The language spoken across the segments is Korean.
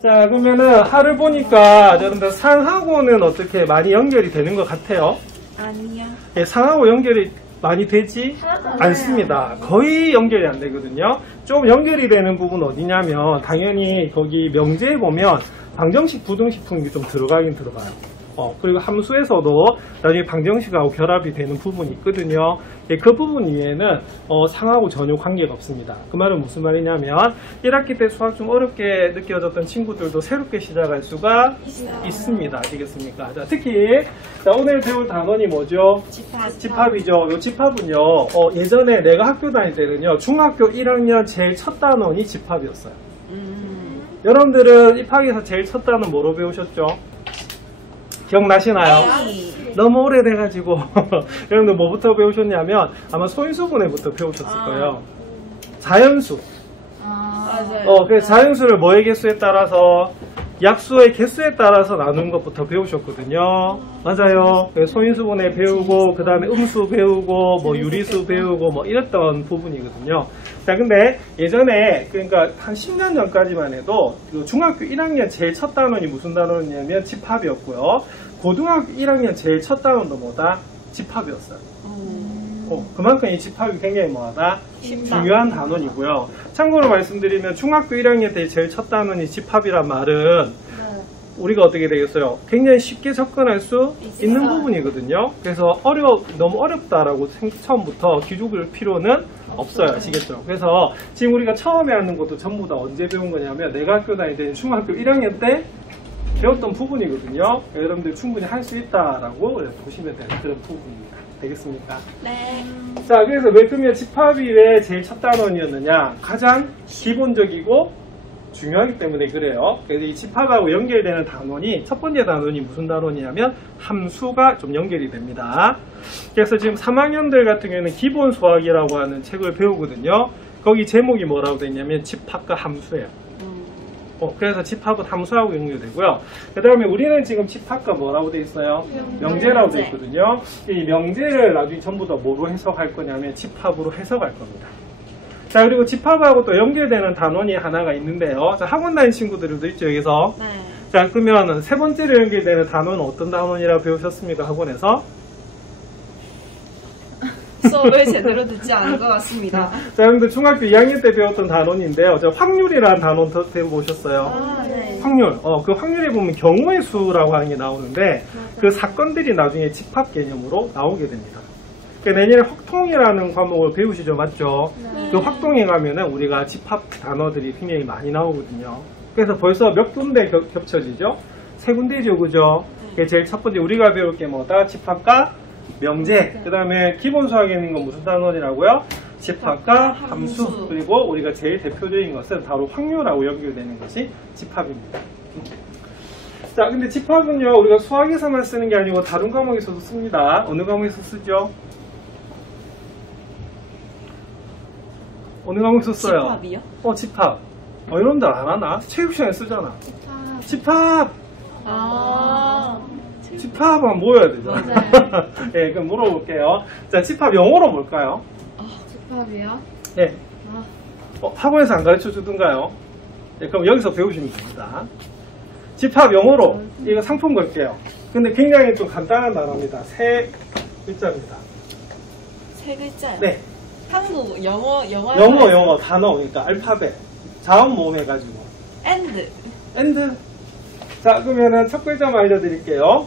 자, 그러면은 하를 보니까 여러분들 상하고는 어떻게 많이 연결이 되는 것 같아요? 아니요. 예, 상하고 연결이 많이 되지 않습니다. 거의 연결이 안 되거든요. 좀 연결이 되는 부분 어디냐면 당연히 거기 명제에 보면 방정식, 부등식품이 좀 들어가긴 들어가요. 그리고 함수에서도 나중에 방정식하고 결합이 되는 부분이 있거든요. 예, 그 부분 이외에는 상하고 전혀 관계가 없습니다. 그 말은 무슨 말이냐면 1학기 때 수학 좀 어렵게 느껴졌던 친구들도 새롭게 시작할 수가 있습니다. 아시겠습니까? 자, 특히 자, 오늘 배울 단원이 뭐죠? 집합이죠. 이 집합은요, 예전에 내가 학교 다닐 때는요, 중학교 1학년 제일 첫 단원이 집합이었어요. 여러분들은 입학에서 제일 첫 단원 뭐로 배우셨죠? 기억나시나요? 너무 오래돼가지고 여러분들 뭐부터 배우셨냐면 아마 소인수분해부터 배우셨을 거예요. 자연수. 맞아요. 그래서 자연수를 뭐의 개수에 따라서 약수의 개수에 따라서 나누는 것부터 배우셨거든요. 맞아요. 소인수분해 배우고 그 다음에 음수 배우고 뭐 유리수 배우고 뭐 이랬던 부분이거든요. 자, 근데 예전에 그러니까 한 10년 전까지만 해도 중학교 1학년 제일 첫 단원이 무슨 단원이냐면 집합이었고요. 고등학교 1학년 제일 첫 단원도 뭐다? 집합이었어요. 그만큼 이 집합이 굉장히 뭐하다? 중요한 단원이고요. 참고로 말씀드리면 중학교 1학년 때 제일 첫 단원이 집합이란 말은 우리가 어떻게 되겠어요? 굉장히 쉽게 접근할 수 있는 부분이거든요. 그래서 너무 어렵다라고 처음부터 기죽을 필요는 없어요. 아시겠죠? 그래서 지금 우리가 처음에 하는 것도 전부 다 언제 배운 거냐면 내가 학교 다닐 때 중학교 1학년 때 배웠던 부분이거든요. 여러분들 충분히 할 수 있다라고 보시면 되는 그런 부분입니다. 되겠습니까? 네. 자, 그래서 그러면 집합이 왜 제일 첫 단원이었느냐? 가장 기본적이고 중요하기 때문에 그래요. 그래서 이 집합하고 연결되는 단원이 첫 번째 단원이 무슨 단원이냐면 함수가 좀 연결이 됩니다. 그래서 지금 3학년들 같은 경우에는 기본 수학이라고 하는 책을 배우거든요. 거기 제목이 뭐라고 되어 있냐면 집합과 함수예요. 그래서 집합은 함수하고 연결되고요. 그 다음에 우리는 지금 집합과 뭐라고 되어 있어요? 명제라고 되어 있거든요. 이 명제를 나중에 전부 다 뭐로 해석할 거냐면 집합으로 해석할 겁니다. 자, 그리고 집합하고 또 연결되는 단원이 하나가 있는데요. 자, 학원 다니는 친구들도 있죠, 여기서. 네. 자, 그러면 세 번째로 연결되는 단원은 어떤 단원이라고 배우셨습니까, 학원에서? 수업을 제대로 듣지 않은 것 같습니다. 자, 여러분들 중학교 2학년 때 배웠던 단원인데요. 저 확률이라는 단원 배워보셨어요? 네. 확률. 그 확률에 보면 경우의 수라고 하는 게 나오는데 그 사건들이 나중에 집합 개념으로 나오게 됩니다. 그러니까 내년에 확통이라는 과목을 배우시죠, 맞죠? 네. 그 확통에 가면은 우리가 집합 단어들이 굉장히 많이 나오거든요. 그래서 벌써 몇 군데 겹쳐지죠? 세 군데죠, 그죠? 제일 첫 번째 우리가 배울 게 뭐다? 집합과 명제. 그 다음에 기본 수학에 있는 건 무슨 단원이라고요? 집합과 함수. 그리고 우리가 제일 대표적인 것은 바로 확률하고 연결되는 것이 집합입니다. 자, 근데 집합은요, 우리가 수학에서만 쓰는 게 아니고 다른 과목에서도 씁니다. 어느 과목에서 쓰죠? 어느 과목에서 써요? 집합이요? 집합. 여러분들 안 하나? 체육시간에 쓰잖아. 집합! 집합은 뭐여야 되죠? 맞아요. 예, 그럼 물어볼게요. 자, 집합 영어로 뭘까요? 집합이요? 예. 학원에서 안 가르쳐 주던가요? 예, 그럼 여기서 배우시면 됩니다. 집합 영어로, 이거 상품 걸게요. 근데 굉장히 좀 간단한 단어입니다. 세 글자입니다. 세 글자요? 네. 한국, 영어, 단어, 그러니까 알파벳. 자음 모음 해가지고. and. 자, 그러면은 첫 글자만 알려드릴게요.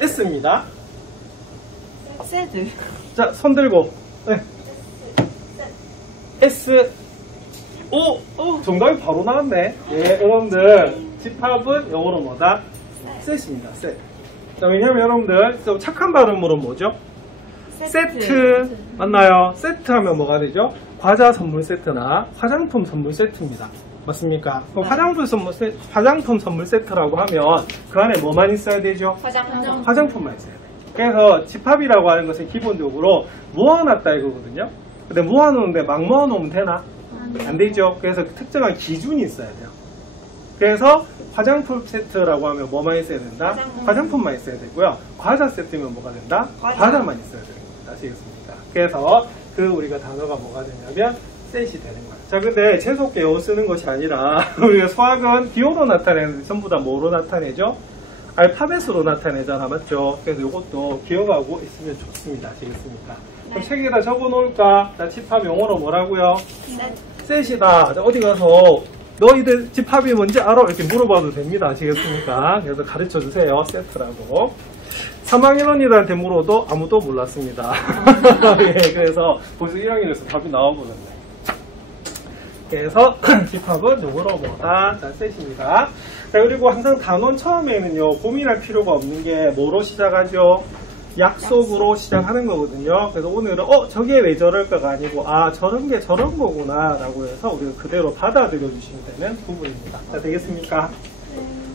S입니다. 세드. 자, 손 들고. 네. S. 오! 정답이 바로 나왔네. 예, 여러분들. 집합은 영어로 뭐다? 셋입니다. 셋. 자, 왜냐면 여러분들, 좀 착한 발음으로 뭐죠? 세트. 맞나요? 세트 하면 뭐가 되죠? 과자 선물 세트나 화장품 선물 세트입니다. 맞습니까? 그럼 화장품 선물 세트라고 하면 그 안에 뭐만 있어야 되죠? 화장품만 있어야 돼요. 그래서 집합이라고 하는 것은 기본적으로 모아놨다 이거거든요. 근데 모아놓는데 막 모아놓으면 되나? 안 되죠. 그래서 특정한 기준이 있어야 돼요. 그래서 화장품 세트라고 하면 뭐만 있어야 된다? 화장품만 있어야 되고요. 과자 세트면 뭐가 된다? 과자만 있어야 됩니다. 아시겠습니까? 그래서 그 우리가 단어가 뭐가 되냐면 셋이 되는 거야. 자, 근데 재수없게 쓰는 것이 아니라 우리가 수학은 기호로 나타내는데 전부 다 뭐로 나타내죠? 알파벳으로 나타내잖아, 맞죠? 그래서 이것도 기억하고 있으면 좋습니다. 아시겠습니까? 그럼 책에다 적어 놓을까? 자, 집합 용어로 뭐라고요? 셋이다. 자, 어디 가서 너희들 집합이 뭔지 알아? 이렇게 물어봐도 됩니다. 아시겠습니까? 그래서 가르쳐 주세요. 세트라고. 3학년 언니들한테 물어도 아무도 몰랐습니다. 예, 그래서 벌써 1학년에서 답이 나와보는데. 그래서 집합은 요거로 뭐다? 자, 셋입니다. 자, 그리고 항상 단원 처음에는요, 고민할 필요가 없는 게 뭐로 시작하죠? 약속으로 시작하는 거거든요. 그래서 오늘은 저게 왜 저럴까가 아니고 저런 게 저런 거구나 라고 해서 우리가 그대로 받아들여 주시면 되는 부분입니다. 자, 되겠습니까? 자,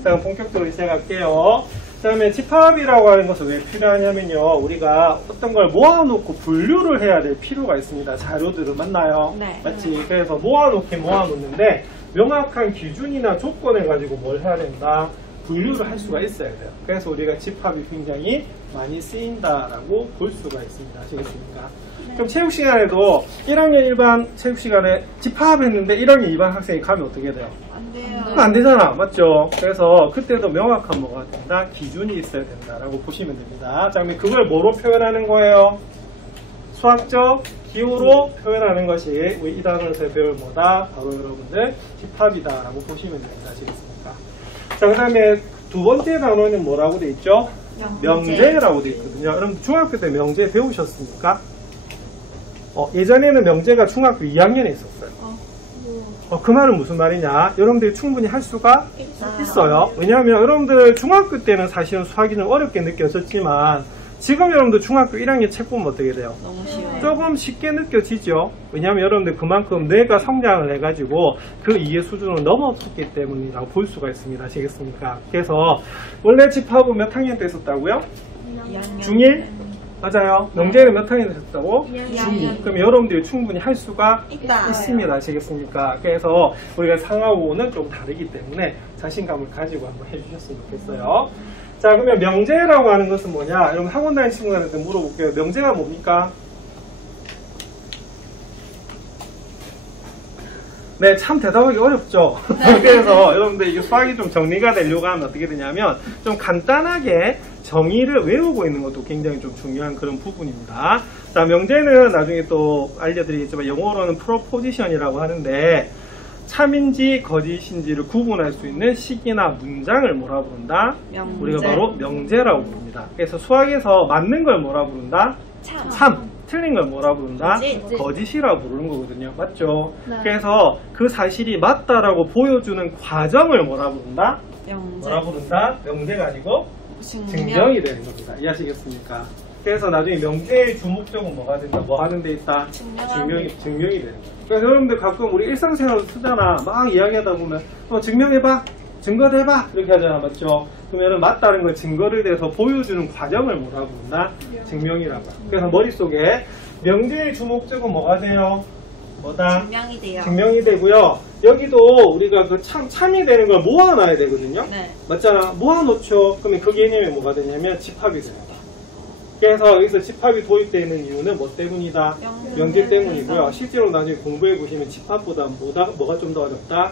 그럼 본격적으로 시작할게요. 그 다음에 집합이라고 하는 것은 왜 필요하냐면요, 우리가 어떤 걸 모아놓고 분류를 해야 될 필요가 있습니다. 자료들을 맞나요? 네. 맞지? 그래서 모아놓는데 명확한 기준이나 조건을 가지고 뭘 해야 된다? 분류를 할 수가 있어야 돼요. 그래서 우리가 집합이 굉장히 많이 쓰인다라고 볼 수가 있습니다. 아시겠습니까? 네. 그럼 체육 시간에도 1학년 일반 체육 시간에 집합했는데 1학년 일반 학생이 가면 어떻게 돼요? 안 돼요. 안 되잖아, 맞죠? 그래서 그때도 명확한 뭐가 된다? 기준이 있어야 된다라고 보시면 됩니다. 자, 그럼 그걸 뭐로 표현하는 거예요? 수학적 기호로 표현하는 것이 우리 이 단원에서 배울 뭐다? 바로 여러분들 집합이다라고 보시면 됩니다. 아시겠습니까? 자, 그 다음에 두 번째 단원은 뭐라고 돼 있죠? 명제라고 돼 있거든요. 여러분 중학교 때 명제 배우셨습니까? 예전에는 명제가 중학교 2학년에 있었어요. 그 말은 무슨 말이냐? 여러분들이 충분히 할 수가 있어요. 왜냐하면 여러분들 중학교 때는 사실은 수학이 좀 어렵게 느껴졌지만 지금 여러분들 중학교 1학년 책 보면 어떻게 돼요? 너무 쉬워요. 조금 쉽게 느껴지죠. 왜냐하면 여러분들 그만큼 뇌가 성장을 해가지고 그 이해 수준을 넘어섰기 때문이라고 볼 수가 있습니다. 아시겠습니까? 그래서 원래 집합은 몇 학년 때 했었다고요? 2학년. 중1? 맞아요. 명제는 몇 학년 때 했었다고? 2학년. 중2. 그럼 여러분들이 충분히 할 수가 있다. 있습니다. 아시겠습니까? 그래서 우리가 상하고는 좀 다르기 때문에 자신감을 가지고 한번 해주셨으면 좋겠어요. 자, 그러면 명제라고 하는 것은 뭐냐? 여러분 학원 다니는 친구들한테 물어볼게요. 명제가 뭡니까? 네, 참 대답하기 어렵죠. 그래서 여러분들 이게 수학이 좀 정리가 되려고 하면 어떻게 되냐면 좀 간단하게 정의를 외우고 있는 것도 굉장히 좀 중요한 그런 부분입니다. 자, 명제는 나중에 또 알려드리겠지만 영어로는 프로포지션이라고 하는데 참인지 거짓인지를 구분할 수 있는 식이나 문장을 뭐라 부른다? 명제. 우리가 바로 명제라고 부릅니다. 그래서 수학에서 맞는 걸 뭐라 부른다? 참. 틀린 걸 뭐라 부른다? 거짓. 거짓이라고 부르는 거거든요. 맞죠? 네. 그래서 그 사실이 맞다라고 보여주는 과정을 뭐라 부른다? 명제. 뭐라 부른다? 명제가 아니고 증명이 되는 겁니다. 이해하시겠습니까? 그래서 나중에 명제의 주목적은 뭐가 된다? 뭐 하는 데 있다? 증명이 되는 거예요. 그래서 여러분들 가끔 우리 일상생활로 쓰잖아. 막 이야기하다 보면 증명해봐, 증거대봐 이렇게 하잖아. 맞죠? 그러면 맞다는 걸 증거를 대서 보여주는 과정을 뭐라 부른다? 증명이라고. 그래서 머릿속에 명제의 주목적은 뭐가 돼요? 뭐다? 증명이 돼요. 증명이 되고요. 여기도 우리가 그 참이 되는 걸 모아놔야 되거든요. 네. 맞잖아. 모아놓죠. 그러면 그 개념이 뭐가 되냐면 집합이 됩니다. 그래서 여기서 집합이 도입되는 이유는 뭐 때문이다? 명제 때문이고요. 실제로 나중에 공부해 보시면 집합보다 뭐가 좀 더 어렵다?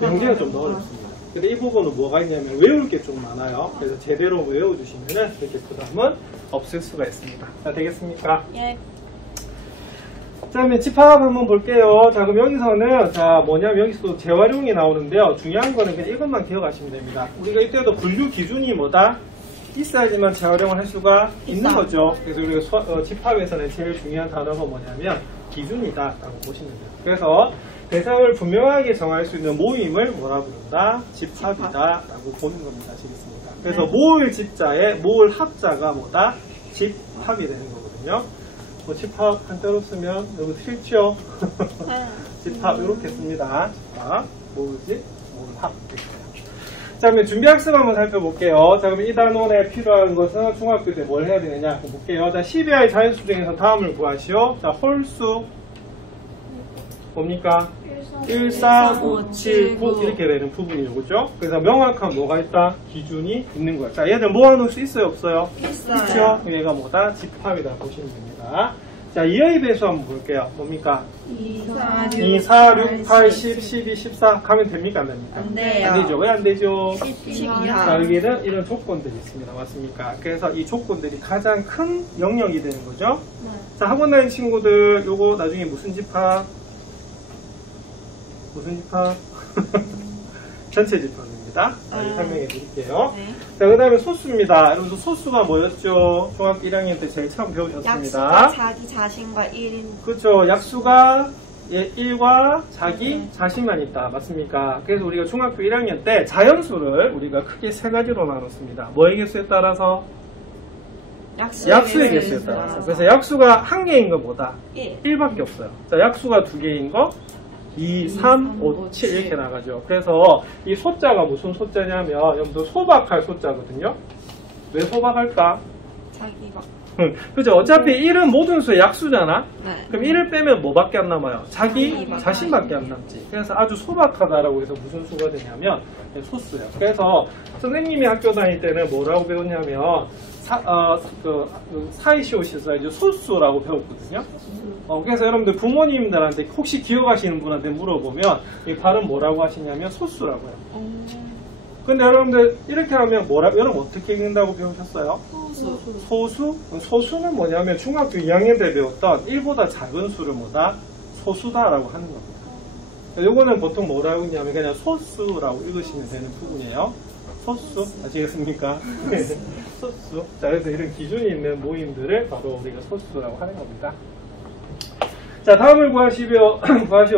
명제가 좀 더 어렵습니다. 근데 이 부분은 뭐가 있냐면 외울 게 좀 많아요. 그래서 제대로 외워주시면은 이렇게 부담은 없을 수가 있습니다. 자, 되겠습니까? 예. 자, 그러면 집합 한번 볼게요. 자, 그럼 여기서는, 뭐냐면 여기서도 재활용이 나오는데요. 중요한 거는 그냥 이것만 기억하시면 됩니다. 우리가 이때도 분류 기준이 뭐다? 있어야지만 재활용을 할 수가 있는 거죠. 그래서 우리가 집합에서는 제일 중요한 단어가 뭐냐면 기준이다 라고 보시면 돼요. 그래서 대상을 분명하게 정할 수 있는 모임을 뭐라 부른다? 집합이다 라고 보는 겁니다. 아시겠습니까? 그래서 모을 집자에 모을 합자가 뭐다? 집합이 되는 거거든요. 뭐 집합 한자로 쓰면 여러분 싫죠? 집합 이렇게 씁니다. 집합, 모을집, 모을합. 자, 그러면 준비학습 한번 살펴볼게요. 자, 그러면 이 단원에 필요한 것은 중학교 때 뭘 해야 되느냐 한번 볼게요. 자, 12의 자연수 중에서 다음을 구하시오. 자, 홀수 뭡니까? 1, 4, 5, 7, 9 이렇게 되는 부분이죠. 그죠? 그래서 명확한 뭐가 있다? 기준이 있는 거예요. 자, 얘들 모아놓을 수 있어요? 없어요? 있어요. 그렇죠? 얘가 뭐다? 집합이다 보시면 됩니다. 자, 2의 배수 한번 볼게요. 뭡니까? 2, 2, 4, 6, 8, 10, 12, 14 가면 됩니까? 안 됩니까? 안 돼요. 안 되죠. 왜 안 되죠? 12하. 자, 여기는 이런 조건들이 있습니다. 맞습니까? 그래서 이 조건들이 가장 큰 영역이 되는 거죠. 자, 학원 다니는 친구들, 요거 나중에 무슨 집합? 무슨 집합? 전체 집합입니다. 설명해 드릴게요. 네. 자, 그 다음에 소수입니다. 여러분들 소수가 뭐였죠? 중학교 1학년 때 제일 처음 배우셨습니다. 약수가 자기 자신과 1인. 그렇죠. 약수가 1과 자기 자신만 있다. 맞습니까? 그래서 우리가 중학교 1학년 때 자연수를 우리가 크게 세 가지로 나눴습니다. 뭐의 개수에 따라서? 약수의 개수에 따라서. 그래서 약수가 한 개인 것보다 1밖에 없어요. 자, 약수가 두 개인 거 2, 3, 5, 7 이렇게 나가죠. 그래서 이 소자가 무슨 소자냐면 여러분들 소박할 소자거든요. 왜 소박할까? 자기가. 그죠? 어차피 1은 모든 수의 약수잖아. 네. 그럼 1을 빼면 뭐밖에 안 남아요? 자기 자기밖에. 자신밖에 안 남지. 그래서 아주 소박하다라고 해서 무슨 수가 되냐면 소수예요. 그래서 선생님이 학교 다닐 때는 뭐라고 배웠냐면 사이시오시서 이제 소수라고 배웠거든요. 그래서 여러분들 부모님들한테 혹시 기억하시는 분한테 물어보면 이 발음 뭐라고 하시냐면 소수라고 해요. 근데 여러분들 이렇게 하면 여러분 어떻게 읽는다고 배우셨어요? 소수? 소수는 뭐냐면 중학교 2학년 때 배웠던 1보다 작은 수를 뭐다? 소수다라고 하는 겁니다. 요거는 보통 뭐라고 읽냐면 그냥 소수라고 읽으시면 되는 부분이에요. 소수 아시겠습니까? 소수. 자, 그래서 이런 기준이 있는 모임들을 바로 우리가 소수라고 하는 겁니다. 자, 다음을 구하시오.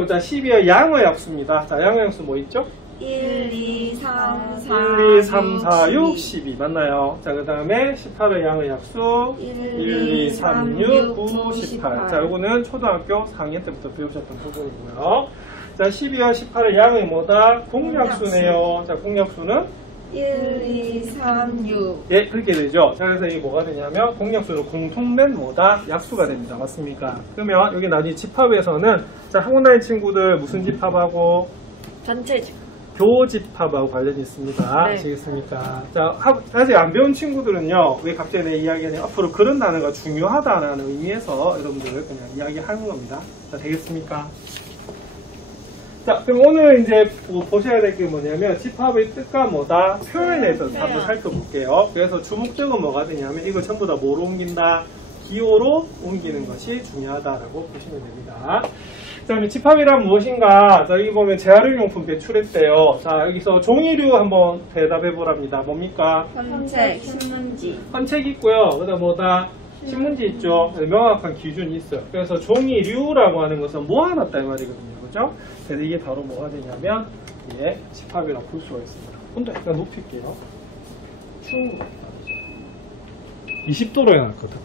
자, 12의 양의 약수입니다. 자, 양의 약수 뭐 있죠? 1, 2, 3, 4, 1, 2, 3, 4, 6, 12 맞나요? 자, 그 다음에 18의 양의 약수 1, 2, 3, 6, 9, 18. 자, 요거는 초등학교 4학년 때부터 배우셨던 부분이고요. 자, 12와 18의 양의 뭐다? 공약수네요. 자, 공약수는 1, 2, 3, 6. 예, 그렇게 되죠. 자, 그래서 이게 뭐가 되냐면 공약수는 공통된 뭐다? 약수가 됩니다. 맞습니까? 그러면 여기 나중에 집합에서는 자, 학원 다니는 친구들 무슨 집합하고? 전체 집. 교집합하고 관련이 있습니다. 네. 아시겠습니까? 자, 아직 안 배운 친구들은요, 왜 갑자기 내 이야기는 앞으로 그런 단어가 중요하다는 의미에서 여러분들 그냥 이야기하는 겁니다. 자, 되겠습니까? 자, 그럼 오늘 이제 보셔야 될 게 뭐냐면 집합의 뜻과 뭐다? 표현에 대해서 한번 살펴볼게요. 그래서 주목적은 뭐가 되냐면 이걸 전부 다 뭐로 옮긴다? 기호로 옮기는 것이 중요하다라고 보시면 됩니다. 자, 그럼 집합이란 무엇인가? 자, 여기 보면 재활용용품 배출했대요. 자, 여기서 종이류 한번 대답해 보랍니다. 뭡니까? 헌책, 신문지. 헌책 있고요. 그 다음 뭐다? 신문지 있죠. 명확한 기준이 있어요. 그래서 종이류라고 하는 것은 모아놨다 이 말이거든요. 그죠? 그래서 이게 바로 뭐가 되냐면 예, 집합이라고 볼 수가 있습니다. 근데 제가 높일게요. 추운 거 20도로 해놨거든.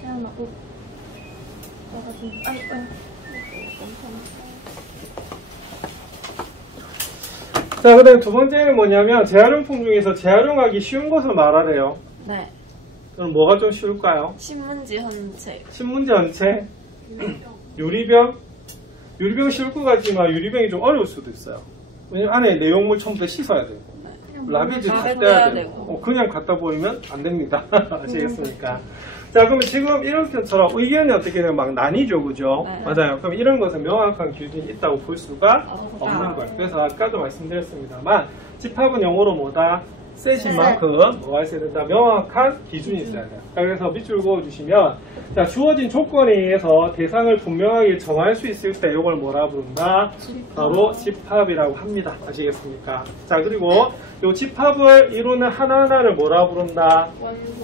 태연아, 옷. 자, 그 다음에 두 번째는 뭐냐면 재활용품 중에서 재활용하기 쉬운 것을 말하래요. 네. 그럼 뭐가 좀 쉬울까요? 신문지 헌책. 신문지 헌책, 유리병. 유리병 쉬울 것 같지만 유리병이 좀 어려울 수도 있어요. 왜냐면 안에 내용물 전부 다 씻어야 되고 라베즈 다 떼야 되고 그냥 갖다 버리면 안 됩니다. 아시겠습니까? 자, 그러면 지금 이렇게처럼 의견이 어떻게 되면 막 나뉘죠, 그죠? 네. 맞아요. 그럼 이런 것은 명확한 기준이 있다고 볼 수가 없는 거예요. 그래서 아까도 말씀드렸습니다만 집합은 영어로 뭐다? 셋인 만큼 뭐가 있어야 된다? 명확한 기준이 있어야 돼요. 자, 그래서 밑줄 그어주시면 자, 주어진 조건에 의해서 대상을 분명하게 정할 수 있을 때 이걸 뭐라 부른다? 바로 집합이라고 합니다. 아시겠습니까? 자, 그리고 이 집합을 이루는 하나하나를 뭐라 부른다?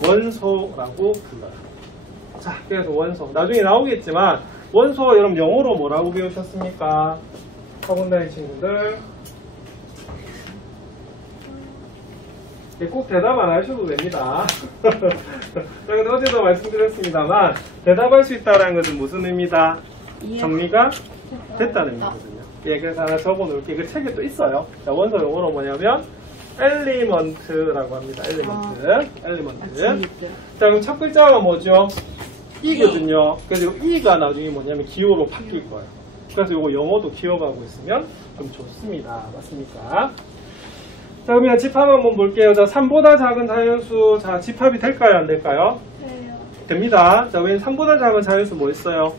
원소라고 불러요. 자, 그래서 원소. 나중에 나오겠지만 원소 여러분 영어로 뭐라고 배우셨습니까? 학원 다니는 친구들. 꼭 대답 안 하셔도 됩니다. 자, 근데 어제도 말씀드렸습니다만 대답할 수 있다는 것은 무슨 의미다? 정리가 됐다는 의미거든요. 예, 그래서 하나 적어놓을게요. 그 책에 또 있어요. 자, 원소 용어로 뭐냐면 엘리먼트라고 합니다. 엘리먼트. 자, 그럼 첫 글자가 뭐죠? 이거든요. 그래서 이가 나중에 뭐냐면 기호로 바뀔 거예요. 그래서 이거 영어도 기억하고 있으면 좀 좋습니다. 맞습니까? 자, 그러면 집합 한번 볼게요. 자, 3보다 작은 자연수. 자, 집합이 될까요? 안 될까요? 됩니다. 자, 왜냐면 3보다 작은 자연수 뭐 있어요?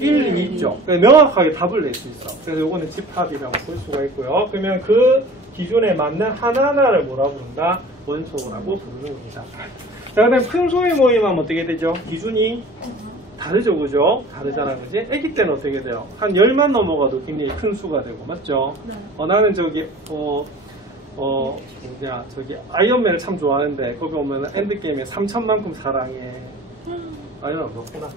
1, 2 있죠. 명확하게 답을 낼 수 있어. 그래서 요거는 집합이라고 볼 수가 있고요. 그러면 그 기준에 맞는 하나하나를 뭐라고 부른다? 원소라고 부르는 겁니다. 자, 그 다음에 큰 소의 모임하면 어떻게 되죠? 기준이 다르죠, 그죠? 다르잖아, 그지? 애기 때는 어떻게 돼요? 한 10만 넘어가도 굉장히 큰 수가 되고, 맞죠? 나는 저기, 저기, 아이언맨을 참 좋아하는데, 거기 보면 엔드게임에 3천만큼 사랑해. 아이언맨 없구나.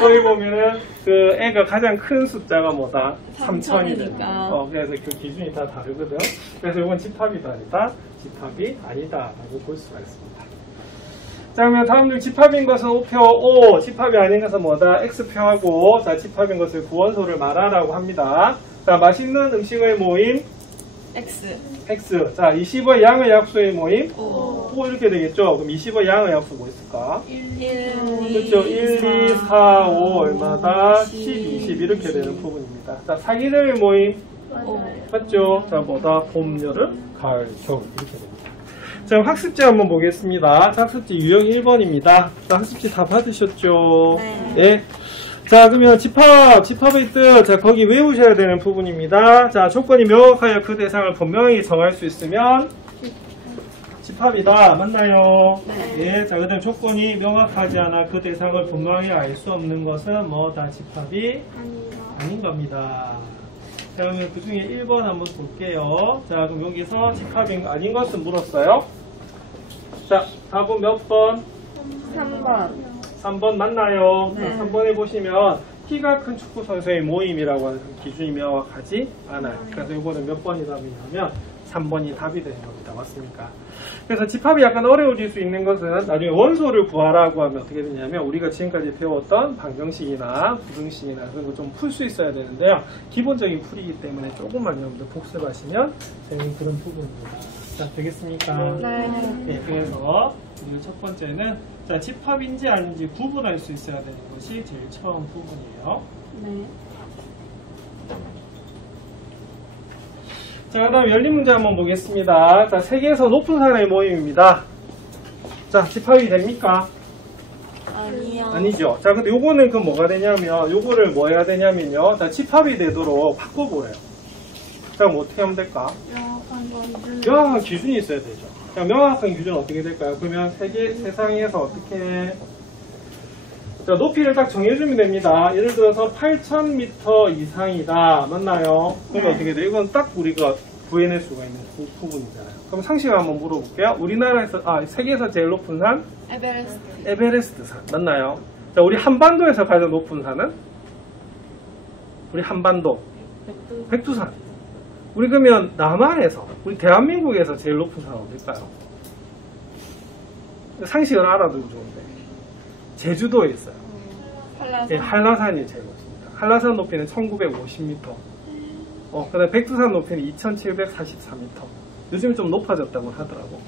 거기 보면은, 그 애가 가장 큰 숫자가 뭐다? 3천이 되니까. 그래서 그 기준이 다 다르거든. 그래서 이건 집합이 다르다, 집합이 아니다라고 볼 수가 있습니다. 자, 그러면 다음 중 집합인 것은 O표 O, 집합이 아닌 것은 뭐다? X표하고, 자, 집합인 것을 구원소를 말하라고 합니다. 자, 맛있는 음식의 모임, X. 자, 20의 양의 약수의 모임, O 이렇게 되겠죠? 그럼 20의 양의 약수 뭐 있을까? 1, 그렇죠. 1, 2, 4, 5, 얼마다? 10, 20 이렇게 되는 부분입니다. 자, 사기들의 모임, 맞죠? 자, 뭐다? 봄, 여름, 가을, 겨울 이렇게 됩니다. 자, 학습지 한번 보겠습니다. 자, 학습지 유형 1번입니다. 자, 학습지 다 받으셨죠? 네. 자, 그러면 집합의 뜻, 자, 거기 외우셔야 되는 부분입니다. 자, 조건이 명확하여 그 대상을 분명히 정할 수 있으면 집합이다. 맞나요? 네. 자, 그 다음 조건이 명확하지 않아 그 대상을 분명히 알 수 없는 것은 뭐다? 집합이 아닌 겁니다. 자, 그러면 그 중에 1번 한번 볼게요. 자, 그럼 여기서 집합이 아닌 것은 물었어요. 자, 답은 몇 번? 3번. 3번 맞나요? 3번에 보시면 키가 큰 축구 선수의 모임이라고 하는 기준이 명확하지 않아요. 그래서 이거는 몇 번이 답이냐면 3번이 답이 되는 겁니다. 맞습니까? 그래서 집합이 약간 어려워질 수 있는 것은 나중에 원소를 구하라고 하면 어떻게 되냐면 우리가 지금까지 배웠던 방정식이나 부등식이나 그런 거 좀 풀 수 있어야 되는데요. 기본적인 풀이기 때문에 조금만 여러분들 복습하시면 되는 그런 부분입니다. 자, 되겠습니까? 네. 그래서 우리 첫 번째는 자, 집합인지 아닌지 구분할 수 있어야 되는 것이 제일 처음 부분이에요. 자, 그 다음 열린 문제 한번 보겠습니다. 자, 세계에서 높은 산의 모임입니다. 자, 집합이 됩니까? 아니요. 아니죠. 자, 근데 요거는 그 뭐가 되냐면, 요거를 뭐 해야 되냐면요. 자, 집합이 되도록 바꿔보래요. 자, 그럼 어떻게 하면 될까? 명확한 기준이 있어야 되죠. 자, 명확한 기준은 어떻게 될까요? 그러면 세상에서 어떻게, 자, 높이를 딱 정해주면 됩니다. 예를 들어서 8,000m 이상이다. 맞나요? 그러면 어떻게 돼요? 이건 딱 우리가 구해낼 수가 있는 부분이잖아요. 그럼 상식을 한번 물어볼게요. 우리나라에서, 세계에서 제일 높은 산? 에베레스트 산. 맞나요? 자, 우리 한반도에서 가장 높은 산은? 우리 한반도. 백두산. 우리 그러면 남한에서, 우리 대한민국에서 제일 높은 산은 어딜까요? 상식을 알아두고 좋은데. 제주도에 있어요. 네, 한라산이 제일 높습니다. 한라산 높이는 1950m. 그 다음에 백두산 높이는 2744m. 요즘 좀 높아졌다고 하더라고.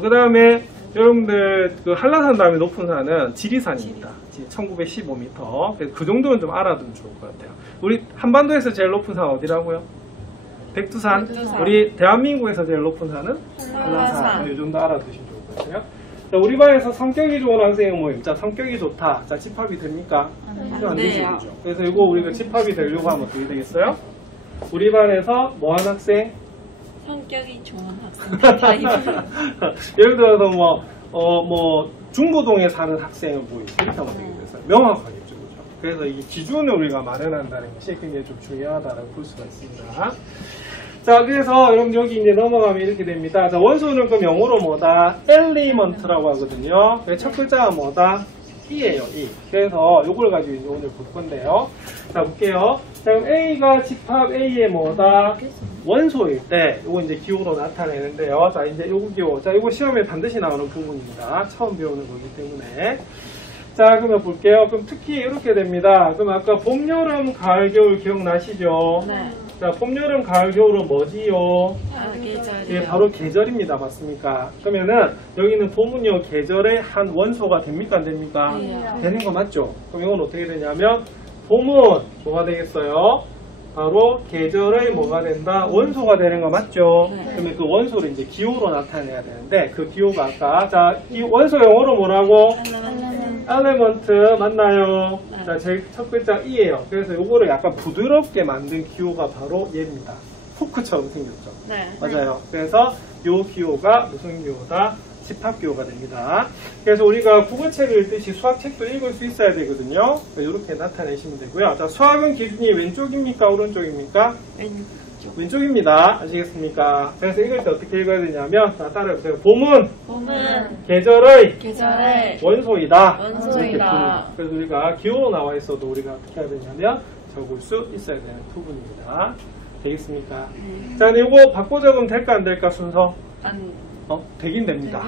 그 다음에 여러분들 그 한라산 다음에 높은 산은 지리산입니다. 1915m. 그 정도는 좀 알아두면 좋을 것 같아요. 우리 한반도에서 제일 높은 산 어디라고요? 백두산. 우리 대한민국에서 제일 높은 산은 한라산. 이 정도 알아두시면 좋을 것 같아요. 자, 우리 반에서 성격이 좋은 학생은 모임. 자, 성격이 좋다. 자, 집합이 됩니까? 안 되죠. 그죠? 그래서 이거 우리가 집합이 되려고 하면 어떻게 되겠어요? 우리 반에서 뭐한 학생? 성격이 좋은 학생. 예를 들어서 중부동에 사는 학생은 모임. 이렇게 하면 어떻게 되겠어요? 명확하겠죠. 그죠? 그래서 이 기준을 우리가 마련한다는 것이 굉장히 좀 중요하다고 볼 수가 있습니다. 자, 그래서 여러분 여기 이제 넘어가면 이렇게 됩니다. 자, 원소는 그럼 영어로 뭐다? element라고 하거든요. 첫 글자가 뭐다? E예요, E. 그래서 요걸 가지고 이제 오늘 볼 건데요. 자, 볼게요. 자, 그럼 A가 집합 A의 뭐다? 원소일 때, 요거 이제 기호로 나타내는데요. 자, 이제 요거 기호. 자, 요거 시험에 반드시 나오는 부분입니다. 처음 배우는 거기 때문에. 자, 그러면 볼게요. 그럼 특히 이렇게 됩니다. 그럼 아까 봄, 여름, 가을, 겨울 기억나시죠? 네. 자, 봄, 여름, 가을, 겨울은 뭐지요? 계절이요. 예, 바로 계절입니다. 맞습니까? 그러면은 여기는 봄은요 계절의 한 원소가 됩니까? 안 됩니까? 되는 거 맞죠? 그럼 이건 어떻게 되냐면 봄은 뭐가 되겠어요? 바로 계절의 뭐가 된다? 원소가 되는 거 맞죠? 그러면 그 원소를 이제 기호로 나타내야 되는데 그 기호가 아까 자, 이 원소 영어로 뭐라고? 엘레먼트 맞나요? 네. 자, 제일 첫 글자 E예요. 그래서 요거를 약간 부드럽게 만든 기호가 바로 얘입니다. 포크처럼 생겼죠. 네. 맞아요. 그래서 요 기호가 무슨 기호다? 집합기호가 됩니다. 그래서 우리가 국어책을 읽듯이 수학책도 읽을 수 있어야 되거든요. 이렇게 나타내시면 되고요. 자, 수학은 기준이 왼쪽입니까? 오른쪽입니까? 왼쪽. 왼쪽입니다. 아시겠습니까? 그래서 읽을 때 어떻게 읽어야 되냐면, 자, 따라해보세요. 봄은 봄은 계절의 계절의 원소이다. 원소이다. 이렇게 부릅니다. 그래서 우리가 기호로 나와 있어도 우리가 어떻게 해야 되냐면 적을 수 있어야 되는 부분입니다. 되겠습니까? 자, 근데 이거 바꿔 적으면 될까 안 될까 순서? 되긴 됩니다.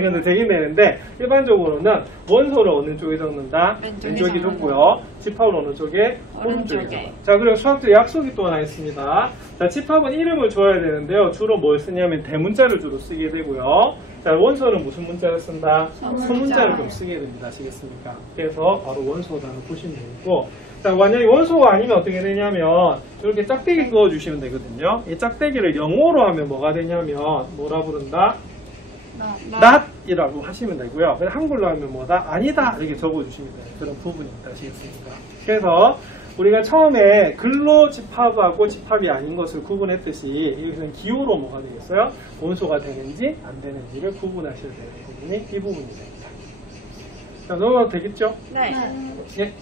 근데 되긴 되는데 일반적으로는 원소를 어느 쪽에 적는다? 왼쪽이 좋고요. 집합을 어느 쪽에? 오른쪽에 적어요. 자, 그리고 수학적 약속이 또 하나 있습니다. 자, 집합은 이름을 줘야 되는데요. 주로 뭘 쓰냐면 대문자를 주로 쓰게 되고요. 자, 원소는 무슨 문자를 쓴다? 소문자를 좀 쓰게 됩니다. 아시겠습니까? 그래서 바로 원소단을 보시면 되고, 자, 만약에 원소가 아니면 어떻게 되냐면 이렇게 짝대기 그어주시면 되거든요. 이 짝대기를 영어로 하면 뭐가 되냐면 뭐라 부른다? not이라고 하시면 되고요. 그냥 한글로 하면 뭐다? 아니다 이렇게 적어주시면 되는 그런 부분입니다. 아시겠습니까? 그래서 우리가 처음에 글로 집합하고 집합이 아닌 것을 구분했듯이 여기서는 기호로 뭐가 되겠어요? 원소가 되는지 안 되는지를 구분하셔야 되는 부분이 이 부분이 됩니다. 자, 넘어가도 되겠죠? 네. 예.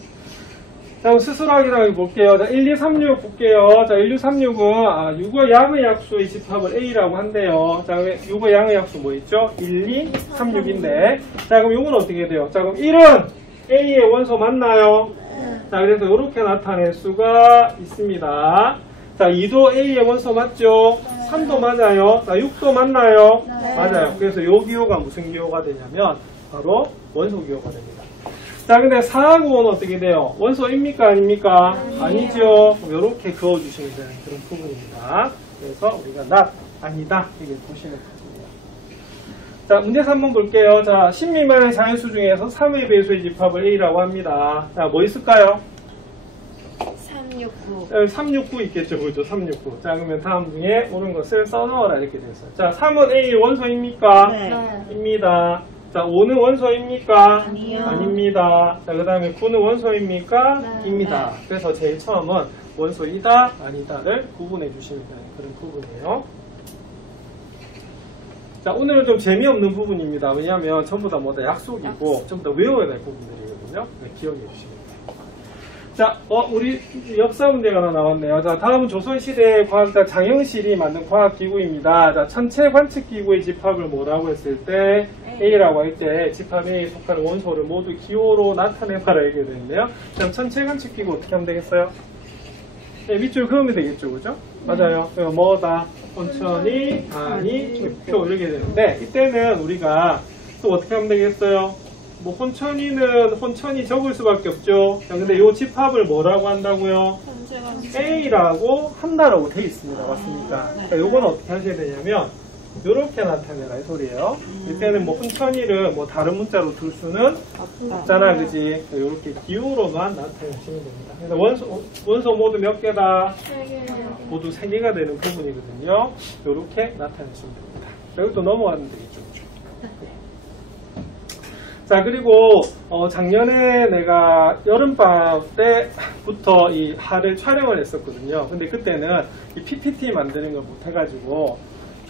자, 그럼 스스로 확인하게 볼게요. 자, 1, 2, 3, 6 볼게요. 자, 1, 2, 3, 6은 6의 양의 약수의 집합을 A라고 한대요. 자, 6의 양의 약수 뭐 있죠? 1, 2, 3, 6인데. 자, 그럼 이건 어떻게 돼요? 자, 그럼 1은 A의 원소 맞나요? 자, 그래서 이렇게 나타낼 수가 있습니다. 자, 2도 A의 원소 맞죠? 3도 맞아요. 자, 6도 맞나요? 맞아요. 그래서 이 기호가 무슨 기호가 되냐면 바로 원소 기호가 됩니다. 자, 근데 4하고 5는 어떻게 돼요? 원소입니까? 아닙니까? 아니죠. 이렇게 그어주시면 되는 그런 부분입니다. 그래서 우리가 not, 아니다. 이렇게 보시면 됩니다. 자, 문제 3번 볼게요. 자, 10 미만의 자연수 중에서 3의 배수의 집합을 A라고 합니다. 자, 뭐 있을까요? 369. 369 있겠죠. 그죠? 369. 자, 그러면 다음 중에 옳은 것을 써넣어라. 이렇게 됐어요. 자, 3은 A의 원소입니까? 네. 입니다. 자, 5는 원소입니까? 아니요. 아닙니다. 자, 그 다음에 9는 원소입니까? 네. 입니다. 그래서 제일 처음은 원소이다, 아니다를 구분해 주시면 되는 그런 부분이에요. 자, 오늘은 좀 재미없는 부분입니다. 왜냐하면 전부 다 뭐다 약속이고 좀 더 외워야 될 부분들이거든요. 네, 기억해 주시면 돼요. 자, 우리 역사 문제가 하나 나왔네요. 자, 다음은 조선시대 과학자 장영실이 만든 과학기구입니다. 자, 천체 관측기구의 집합을 뭐라고 했을 때 A라고 할 때 집합 A에 속하는 원소를 모두 기호로 나타내봐라 이렇게 되는데요. 그럼 천체 관측기구 어떻게 하면 되겠어요? 네, 밑줄 그으면 되겠죠, 그죠? 맞아요. 그럼 뭐다? 혼천이, 아니, 표 이렇게 되는데 이때는 우리가 또 어떻게 하면 되겠어요? 뭐 혼천이 적을 수밖에 없죠. 근데 이 집합을 뭐라고 한다고요? A라고 한다라고 되어 있습니다. 맞습니까? 그러니까 요거는 어떻게 하셔야 되냐면 이렇게 나타내라 이 소리예요. 이때는 뭐 혼천이를 뭐 다른 문자로 둘 수는 없잖아, 그지? 이렇게 기호로만 나타내시면 됩니다. 그래서 원소 모두 몇 개다? 3개요. 모두 3개가 되는 부분이거든요. 이렇게 나타내시면 됩니다. 여기 또 넘어가면 되겠죠. 자, 그리고 작년에 내가 여름방학 때부터 이 하를 촬영을 했었거든요. 근데 그때는 이 PPT 만드는 걸 못해가지고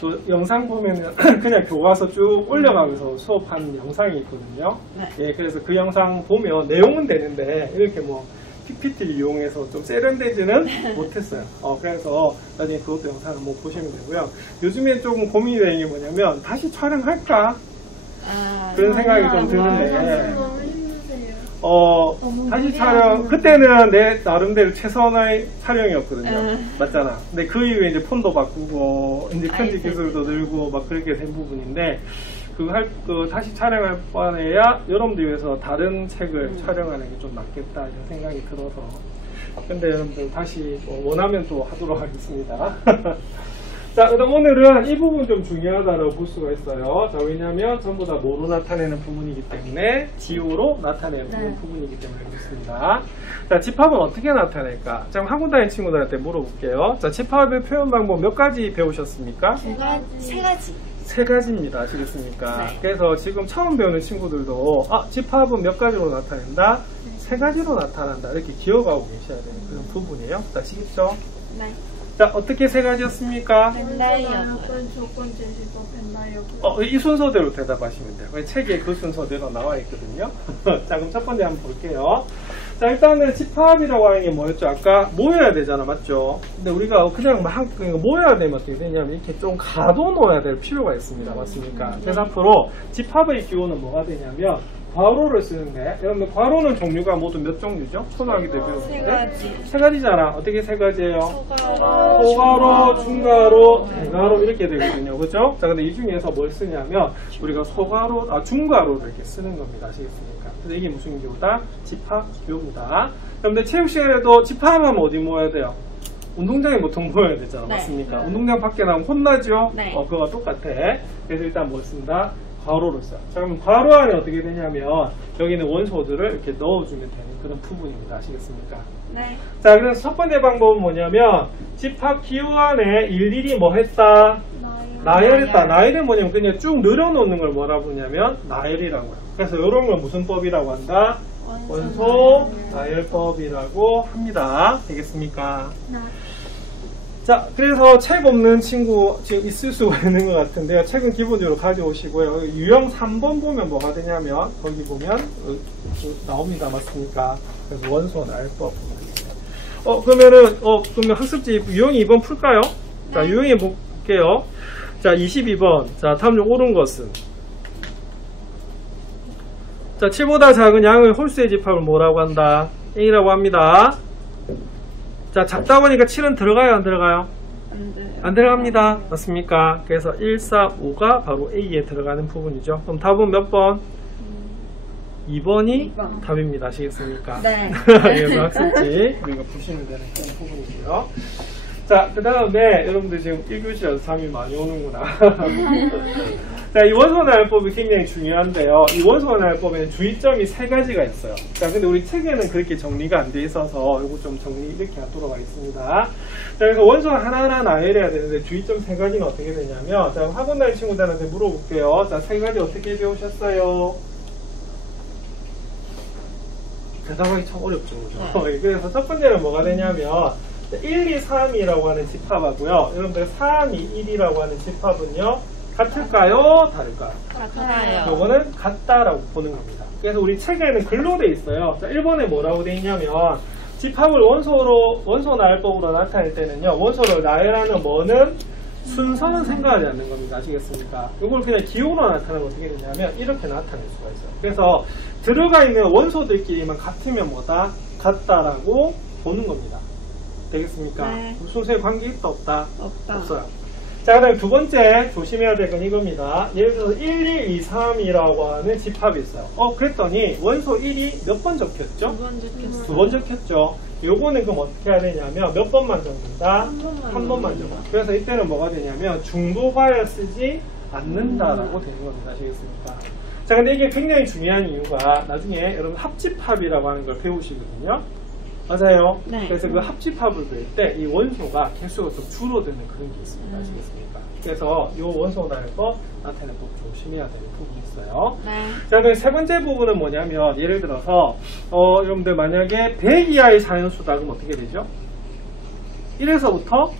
또 영상 보면은 그냥 교과서 쭉 올려가면서 수업한 영상이 있거든요. 예, 그래서 그 영상 보면 내용은 되는데 이렇게 뭐 PPT를 이용해서 좀 세련되지는 못했어요. 그래서 나중에 그것도 영상을 한번 보시면 되고요. 요즘에 조금 고민이 되는 게 뭐냐면 다시 촬영할까? 그런 생각이 좀 드는데 너무 힘드세요. 다시 촬영 그때는 내 나름대로 최선의 촬영이었거든요. 맞잖아. 근데 그 이후에 이제 폰도 바꾸고 이제 편집 기술도 늘고 막 그렇게 된 부분인데 다시 촬영할 바에야 여러분들 위해서 다른 책을 촬영하는 게 좀 낫겠다 이런 생각이 들어서 근데 여러분들 다시 원하면 또 하도록 하겠습니다. 자, 그다음 오늘은 이 부분 좀 중요하다고 볼 수가 있어요. 자, 왜냐하면 전부 다 뭐로 나타내는 부분이기 때문에 지호로 나타내는 부분이기 때문에 그렇습니다. 자, 집합은 어떻게 나타낼까? 자, 학원 다니는 친구들한테 물어볼게요. 자, 집합의 표현 방법 몇 가지 배우셨습니까? 세 가지. 세 가지입니다. 아시겠습니까? 네. 그래서 지금 처음 배우는 친구들도 집합은 몇 가지로 나타낸다? 세 가지로 나타난다. 이렇게 기억하고 계셔야 되는 그런 부분이에요. 아시겠죠? 네. 자, 어떻게 세 가지였습니까? 벤다이어고요. 첫 번째 집합 벤다이어고요. 이 순서대로 대답하시면 돼요. 책에 그 순서대로 나와 있거든요. 자, 그럼 첫 번째 한번 볼게요. 자, 일단은 집합이라고 하는 게 뭐였죠? 아까 모여야 되잖아, 맞죠? 근데 우리가 그냥 막 모여야 되면 어떻게 되냐면 이렇게 좀 가둬놓아야 될 필요가 있습니다. 맞습니까? 그래서 앞으로 집합의 기호는 뭐가 되냐면 괄호를 쓰는데, 여러분들 괄호는 종류가 모두 몇 종류죠? 초등학교 때 세 배웠는데 가지. 세 가지잖아. 어떻게 세 가지예요? 소가로. 소가로, 중가로, 대가로 이렇게 되거든요. 그죠? 자, 근데 이 중에서 뭘 쓰냐면 우리가 중가로를 이렇게 쓰는 겁니다. 아시겠습니까? 그래서 이게 무슨 기호다? 집합 기호입니다. 여러분들 체육 시간에도 집합하면 어디 모여야 돼요? 운동장에 보통 모여야 되잖아. 네. 맞습니까? 운동장 밖에 나오면 혼나죠? 네. 그거가 똑같아. 그래서 일단 뭘 쓴다? 괄호를 써요. 자, 그럼 괄호 안에 어떻게 되냐면 여기는 원소들을 이렇게 넣어주면 되는 그런 부분입니다. 아시겠습니까? 네. 자, 그래서 첫 번째 방법은 뭐냐면 집합 기호 안에 일일이 뭐 했다? 나열했다. 나열은 뭐냐면 그냥 쭉 늘어놓는 걸 뭐라고 부르냐면 나열이라고 해요. 그래서 이런 걸 무슨 법이라고 한다? 원소 나열법이라고 합니다. 되겠습니까? 자, 그래서 책 없는 친구 지금 있을 수가 있는 것 같은데요. 책은 기본적으로 가져오시고요. 유형 3번 보면 뭐가 되냐면 거기 보면 나옵니다. 맞습니까? 그래서 원소 나열법. 그러면 학습지 유형 2번 풀까요? 자, 유형해 볼게요. 자, 22번. 자, 다음 중 옳은 것은? 자, 7보다 작은 양의 홀수의 집합을 뭐라고 한다? A라고 합니다. 자, 작다 보니까 7은 들어가요, 안 들어가요? 안 들어갑니다. 맞습니까? 그래서 1, 4, 5가 바로 A에 들어가는 부분이죠. 그럼 답은 몇 번? 2번이 2번. 답입니다. 아시겠습니까? 네. 그래서 학습지 우리가 보시면 되는 그런 부분이고요. 자, 그 다음에 여러분들 지금 1교시라서 잠이 많이 오는구나. 자, 이 원소나열법이 굉장히 중요한데요. 이 원소나열법에는 주의점이 세 가지가 있어요. 자, 근데 우리 책에는 그렇게 정리가 안 돼 있어서 이거 좀 정리 이렇게 하도록 하겠습니다. 자, 그래서 원소 하나하나 나열해야 되는데 주의점 세 가지는 어떻게 되냐면, 자, 학원 다니는 친구들한테 물어볼게요. 자, 세 가지 어떻게 배우셨어요? 대답하기 참 어렵죠, 그죠? 그래서 첫 번째는 뭐가 되냐면 1, 2, 3이라고 하는 집합하고요. 여러분들 3, 2, 1이라고 하는 집합은요, 같을까요? 다를까요? 같아요. 요거는 같다라고 보는 겁니다. 그래서 우리 책에는 글로 돼 있어요. 자, 1번에 뭐라고 돼 있냐면 집합을 원소 나열법으로 나타낼 때는요, 원소를 나열하는 뭐는 순서는 생각하지 않는 겁니다. 아시겠습니까? 이걸 그냥 기호로 나타내면 어떻게 되냐면 이렇게 나타낼 수가 있어요. 그래서 들어가 있는 원소들끼리만 같으면 뭐다? 같다라고 보는 겁니다. 되겠습니까? 네. 순서에 관계 있다 없다? 없다. 없어요. 자, 그 다음에 두 번째 조심해야 될 건 이겁니다. 예를 들어서 1, 2, 2, 3이라고 하는 집합이 있어요. 그랬더니 원소 1이 몇 번 적혔죠? 2번 적혔어요. 두 번 적혔죠. 요거는 그럼 어떻게 해야 되냐면 몇 번만 적는다? 한 번만 적어. 그래서 이때는 뭐가 되냐면 중도화에 쓰지 않는다라고 되는 겁니다. 아시겠습니까? 자, 근데 이게 굉장히 중요한 이유가 나중에 여러분 합집합이라고 하는 걸 배우시거든요. 맞아요. 네. 그래서 그 합집합을 배울 때 이 원소가 개수가 좀 줄어드는 그런 게 있습니다. 아시겠습니까? 그래서 이 원소 나열법 나타내는 법 조심해야 되는 부분이 있어요. 네. 자, 그럼 세 번째 부분은 뭐냐면 예를 들어서 여러분들 만약에 100 이하의 사연수다 그럼 어떻게 되죠? 1에서부터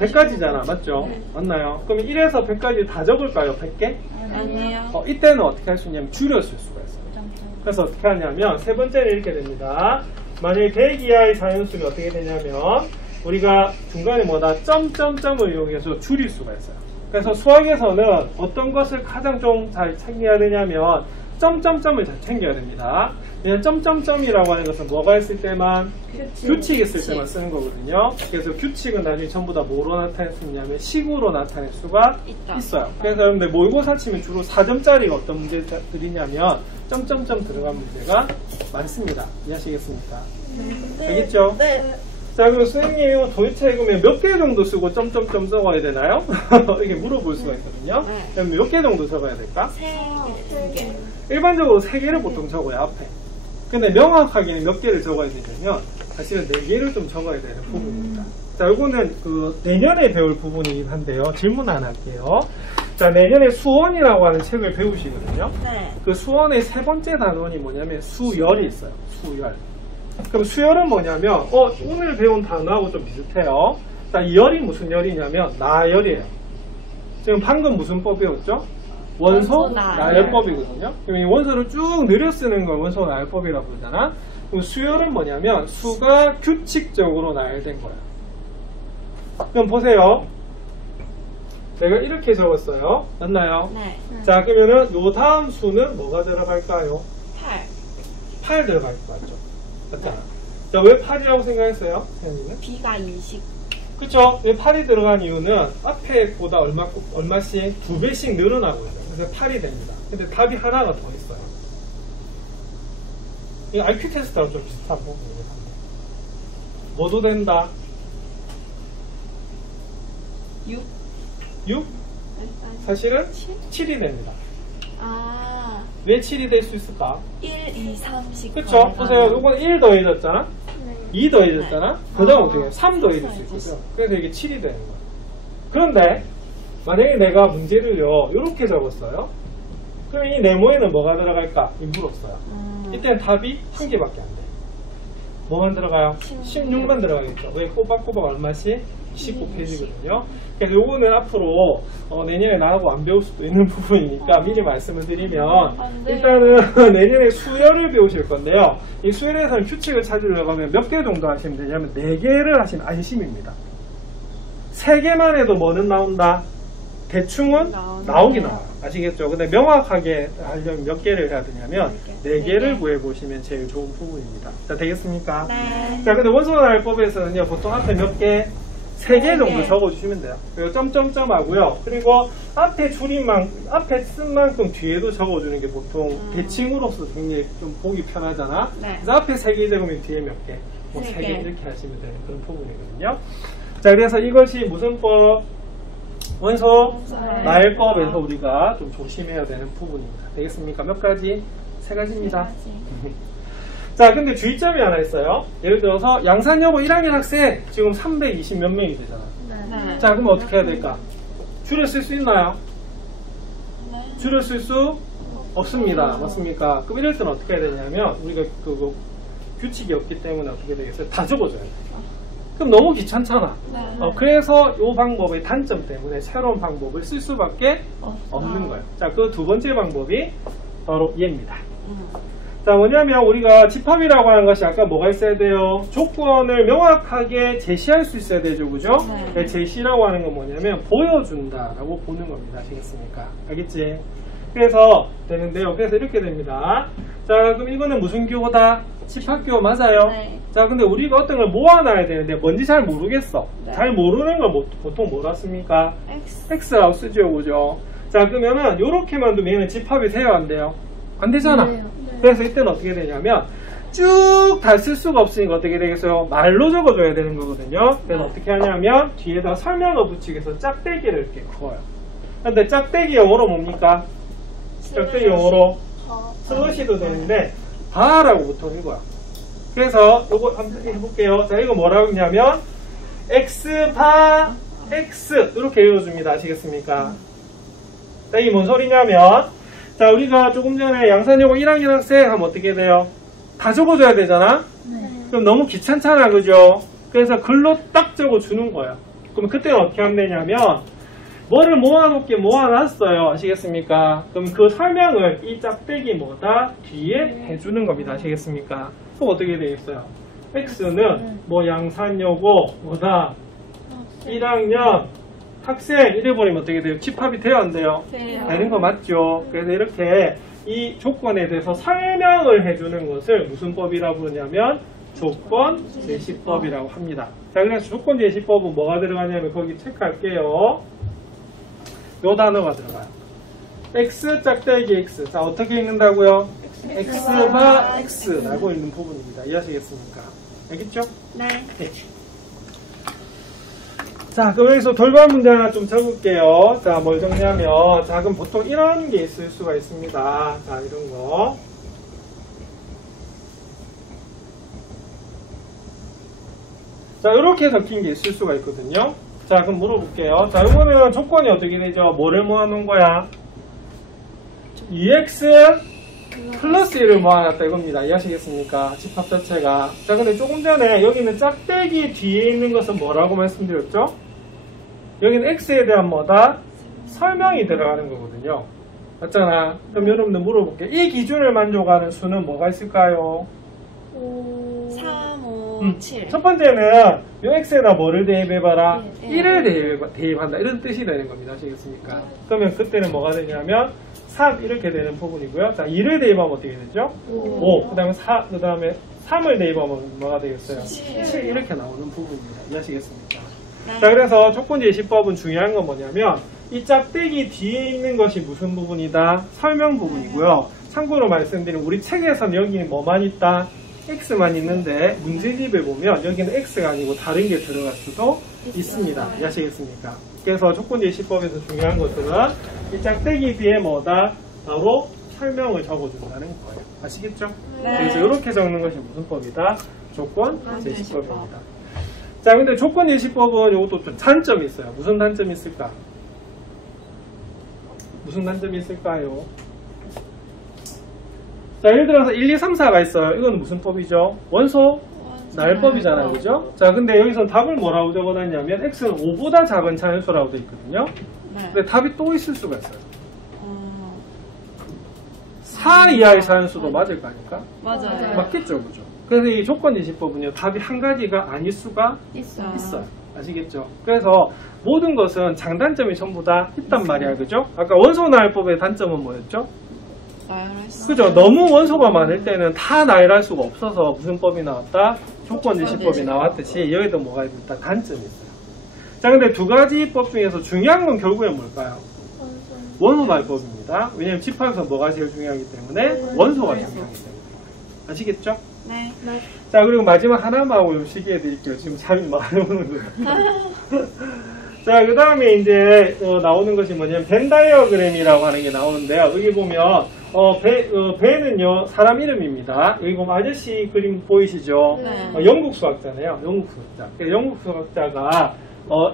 100까지잖아. 맞죠? 네. 맞나요? 그러면 1에서 100까지 다 적을까요? 100개? 아니요. 이때는 어떻게 할 수 있냐면 줄였을 수가 있어요. 그래서 어떻게 하냐면 세 번째는 이렇게 됩니다. 만약에 100 이하의 사연수가 어떻게 되냐면 우리가 중간에 뭐다 점점점을 이용해서 줄일 수가 있어요. 그래서 수학에서는 어떤 것을 가장 좀 잘 챙겨야 되냐면 점점점을 잘 챙겨야 됩니다. 왜냐면 점점점이라고 하는 것은 뭐가 있을 때만 규칙 있을 때만 쓰는 거거든요. 그래서 규칙은 나중에 전부 다 뭐로 나타낼 수 있냐면 식으로 나타낼 수가 있어요. 그래서 여러분들 모의고사 치면 주로 4점짜리가 어떤 문제들이냐면 점점점 들어간 문제가 많습니다. 이해하시겠습니까? 알겠죠? 네. 자, 그럼 선생님 도대체 그러면 몇 개 정도 쓰고 점점점 써가야 되나요? 이렇게 물어볼 수가 있거든요. 그럼 몇 개 정도 적어야 될까? 3개. 일반적으로 3개를 보통 적어요, 앞에. 근데 명확하게는 몇 개를 적어야 되냐면 사실은 4개를 좀 적어야 되는 부분입니다. 자, 이거는 그 내년에 배울 부분이긴 한데요. 질문 하나 할게요. 자, 내년에 수원이라고 하는 책을 배우시거든요. 네. 그 수원의 세 번째 단원이 뭐냐면 수열이 있어요. 수열. 그럼 수열은 뭐냐면 오늘 배운 단어하고 좀 비슷해요. 자, 이 열이 무슨 열이냐면 나열이에요. 지금 방금 무슨 법 배웠죠? 원소 원소 나열법이거든요. 그럼 이 원소를 쭉 늘려 쓰는 걸 원소 나열법이라고 부르잖아. 그럼 수열은 뭐냐면 수가 규칙적으로 나열된 거예요. 그럼 보세요. 내가 이렇게 적었어요. 맞나요? 네. 자, 그러면은 요 다음 수는 뭐가 들어갈까요? 8. 8 들어갈 것 같죠? 맞잖아. 자, 왜 8이라고 생각했어요? 현이는? B가 20. 그쵸? 왜 8이 들어간 이유는 앞에보다 얼마씩? 2배씩 늘어나고 있어요. 그래서 8이 됩니다. 근데 답이 하나가 더 있어요. 이 IQ 테스트랑 좀 비슷한 부분이에요. 뭐도 된다? 6. 6? 사실은 7이 됩니다. 아. 왜 7이 될 수 있을까? 1, 2, 3씩. 그쵸? 보세요. 요건 1 더해졌잖아? 네. 2 더해졌잖아? 그 다음 아, 어떻게 해요? 3 더해질 수 있어요. 있거든. 그래서 이게 7이 되는 거야. 그런데 만약에 내가 문제를요 이렇게 적었어요. 그럼 이 네모에는 뭐가 들어갈까? 이 물었어요. 이때는 답이 한 개밖에 안 돼. 뭐만 들어가요? 16만 들어가겠죠. 왜 꼬박꼬박 얼마씩? 29페이지거든요. 그래서 요거는 앞으로 내년에 나하고 안 배울 수도 있는 부분이니까 미리 말씀을 드리면 일단은 내년에 수열을 배우실 건데요. 이 수열에서는 규칙을 찾으려고 하면 몇 개 정도 하시면 되냐면 4개를 하시면 안심입니다. 3개만 해도 뭐는 나온다? 대충은 나오긴 나와요. 아시겠죠? 근데 명확하게 하려면 몇 개를 해야 되냐면 4개를 구해보시면 제일 좋은 부분입니다. 자, 되겠습니까? 네. 자, 근데 원소나열법에서는요, 보통 앞에 몇 개? 3개 정도 적어주시면 돼요. 그리고 점점점 하고요. 그리고 앞에 앞에 쓴 만큼 뒤에도 적어주는 게 보통 대칭으로서 굉장히 좀 보기 편하잖아. 네. 그래서 앞에 3개 적으면 뒤에 몇 개? 뭐 세 3개 개. 이렇게 하시면 되는 그런 부분이거든요. 자, 그래서 이것이 무슨 법? 원소 나열법에서 우리가 좀 조심해야 되는 부분입니다. 되겠습니까? 몇 가지? 3가지입니다. 자, 근데 주의점이 하나 있어요. 예를 들어서 양산여고 1학년 학생 지금 320 몇 명이 되잖아. 네. 자, 그럼 어떻게 해야 될까? 줄여 쓸 수 있나요? 네. 줄여 쓸 수 없습니다. 맞습니까? 그럼 이럴 때는 어떻게 해야 되냐면 우리가 그거 규칙이 없기 때문에 어떻게 되겠어요? 다 적어줘야 돼. 그럼 너무 귀찮잖아. 네. 그래서 이 방법의 단점 때문에 새로운 방법을 쓸 수밖에 없는 거예요. 자, 그 두 번째 방법이 바로 얘입니다. 자, 뭐냐면 우리가 집합이라고 하는 것이 아까 뭐가 있어야 돼요? 조건을 명확하게 제시할 수 있어야 되죠, 그죠? 네. 제시라고 하는 건 뭐냐면 보여준다라고 보는 겁니다. 아시겠습니까? 알겠지? 그래서 되는데요. 그래서 이렇게 됩니다. 자, 그럼 이거는 무슨 교호다? 집합교호 맞아요? 네. 자, 근데 우리가 어떤 걸 모아놔야 되는데 뭔지 잘 모르겠어. 네. 잘 모르는 걸 보통 뭐라 씁니까? X. X라고 쓰죠, 그죠? 자, 그러면은 요렇게만 두면 얘는 집합이 돼요, 안 돼요? 안 되잖아. 네. 그래서 이때는 어떻게 되냐면 쭉 다 쓸 수가 없으니까 어떻게 되겠어요? 말로 적어줘야 되는 거거든요. 그래서 어떻게 하냐면 뒤에다 설명어 붙이기 위해서 짝대기를 이렇게 그어요. 근데 짝대기 영어로 뭡니까? 짝대기 영어로 슬러시도 되는데 바라고 붙어는 거야. 그래서 요거 한번 해볼게요. 자, 이거 뭐라고 했냐면 X 바 X 이렇게 읽어줍니다. 아시겠습니까? 자, 이게 뭔 소리냐면 자, 우리가 조금 전에 양산여고 1학년 학생 하면 어떻게 돼요? 다 적어줘야 되잖아? 네. 그럼 너무 귀찮잖아, 그죠? 그래서 글로 딱 적어주는 거예요. 그럼 그때는 어떻게 하면 되냐면 뭐를 모아놓게 모아놨어요. 아시겠습니까? 그럼 그 설명을 이 짝대기 뭐다? 뒤에 해주는 겁니다. 아시겠습니까? 그럼 어떻게 되겠어요? X는 뭐 양산여고 뭐다? 1학년 학생 이래버리면 어떻게 돼요? 집합이 돼요, 안 돼요? 되는 거 맞죠? 그래서 이렇게 이 조건에 대해서 설명을 해주는 것을 무슨 법이라고 부르냐면 조건 제시법이라고 합니다. 자, 그래서 조건 제시법은 뭐가 들어가냐면 거기 체크할게요. 요 단어가 들어가요. X 짝대기 X. 자, 어떻게 읽는다고요? X바 X라고 읽는 부분입니다. 이해하시겠습니까? 알겠죠? 네. 네. 자, 그럼 여기서 돌발 문제 하나 좀 적을게요. 자, 뭘 적냐면, 자, 그럼 보통 이런 게 있을 수가 있습니다. 자, 이런 거. 자, 이렇게 적힌 게 있을 수가 있거든요. 자, 그럼 물어볼게요. 자, 이거는 조건이 어떻게 되죠? 뭐를 모아놓은 거야? 2x 플러스 1을 모아놨다 이겁니다. 이해하시겠습니까? 집합 자체가. 자, 근데 조금 전에 여기는 짝대기 뒤에 있는 것은 뭐라고 말씀드렸죠? 여기는 x에 대한 뭐다? 설명이 들어가는 거거든요. 맞잖아. 그럼 여러분들 물어볼게요. 이 기준을 만족하는 수는 뭐가 있을까요? 3, 5, 7. 첫 번째는 요 x에다 뭐를 대입해봐라? 네. 1을 대입한다. 이런 뜻이 되는 겁니다. 아시겠습니까? 그러면 그때는 뭐가 되냐면 3 이렇게 되는 부분이고요. 자, 2를 대입하면 어떻게 되죠? 5. 그 다음에 4, 그 다음에 3을 대입하면 뭐가 되겠어요? 7 이렇게 나오는 부분입니다. 이해하시겠습니까? 네. 자, 그래서 조건제시법은 중요한 건 뭐냐면 이 짝대기 뒤에 있는 것이 무슨 부분이다? 설명 부분이고요. 참고로 말씀드리면 우리 책에서는 여기는 뭐만 있다? x만 있는데 문제집에 보면 여기는 x가 아니고 다른 게 들어갈 수도 있습니다. 이해하시겠습니까? 그래서 조건제시법에서 중요한 것들은 이 짝대기 뒤에 뭐다? 바로 설명을 적어준다는 거예요. 아시겠죠? 네. 그래서 이렇게 적는 것이 무슨 법이다? 조건제시법입니다. 자, 근데 조건제시법은 이것도 좀 단점이 있어요. 무슨 단점이 있을까? 무슨 단점이 있을까요? 자, 예를 들어서 1, 2, 3, 4가 있어요. 이건 무슨 법이죠? 원소 날법이잖아요. 그죠? 자, 근데 여기서 답을 뭐라고 적어놨냐면 x는 5보다 작은 자연수라고 되어 있거든요. 네. 근데 답이 또 있을 수가 있어요. 4 이하의 자연수도 맞을 거 아닙니까? 맞아요. 맞겠죠, 그죠? 그래서 이 조건제시법은요, 답이 한 가지가 아닐 수가 있어요. 있어요. 아시겠죠? 그래서 모든 것은 장단점이 전부 다 있단 말이야, 그죠? 아까 원소나열법의 단점은 뭐였죠? 그죠? 너무 원소가 많을 때는 다 나열할 수가 없어서 무슨 법이 나왔다? 조건제시법이 나왔듯이 여기도 뭐가 있다? 단점이 있어요. 자, 근데 두 가지 법 중에서 중요한 건 결국엔 뭘까요? 원소나열법입니다. 왜냐면 집합에서 뭐가 제일 중요하기 때문에 원소가 중요하기 때문에. 아시겠죠? 네. 자, 그리고 마지막 하나만 하고 시기해 드릴게요. 지금 잠이 많이 오는 거예요. 자, 그 다음에 이제 나오는 것이 뭐냐면 벤 다이어그램이라고 하는 게 나오는데요. 여기 보면 벤은요 사람 이름입니다. 여기 보면 아저씨 그림 보이시죠? 네. 영국 수학자네요. 영국 수학자. 영국 수학자가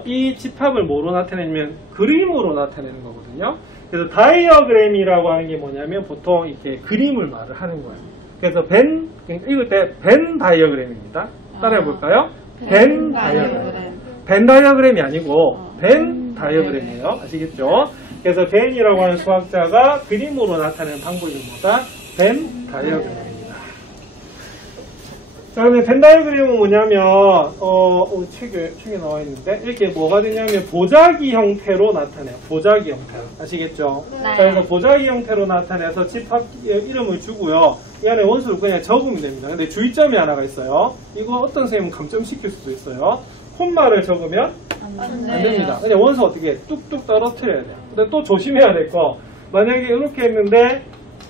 이 집합을 뭐로 나타내냐면 그림으로 나타내는 거거든요. 그래서 다이어그램이라고 하는 게 뭐냐면 보통 이렇게 그림을 말을 하는 거예요. 그래서 읽을 때 벤 다이어그램입니다. 따라해 볼까요? 벤 다이어그램. 벤 다이어그램이 아니고 벤 다이어그램이에요. 아시겠죠? 그래서 벤이라고 하는 수학자가 그림으로 나타내는 방법이 뭐다? 벤 다이어그램입니다. 자, 그러면 벤 다이어그램은 뭐냐면 책에 나와 있는데 이렇게 뭐가 되냐면 보자기 형태로 나타내요. 보자기 형태로. 아시겠죠? 네. 자, 그래서 보자기 형태로 나타내서 집합 이름을 주고요. 이 안에 원수를 그냥 적으면 됩니다. 근데 주의점이 하나가 있어요. 이거 어떤 선생님은 감점시킬 수도 있어요. 콤마를 적으면 안 됩니다. 그냥 원수 어떻게 해? 뚝뚝 떨어뜨려야 돼요. 근데 또 조심해야 될 거, 만약에 이렇게 했는데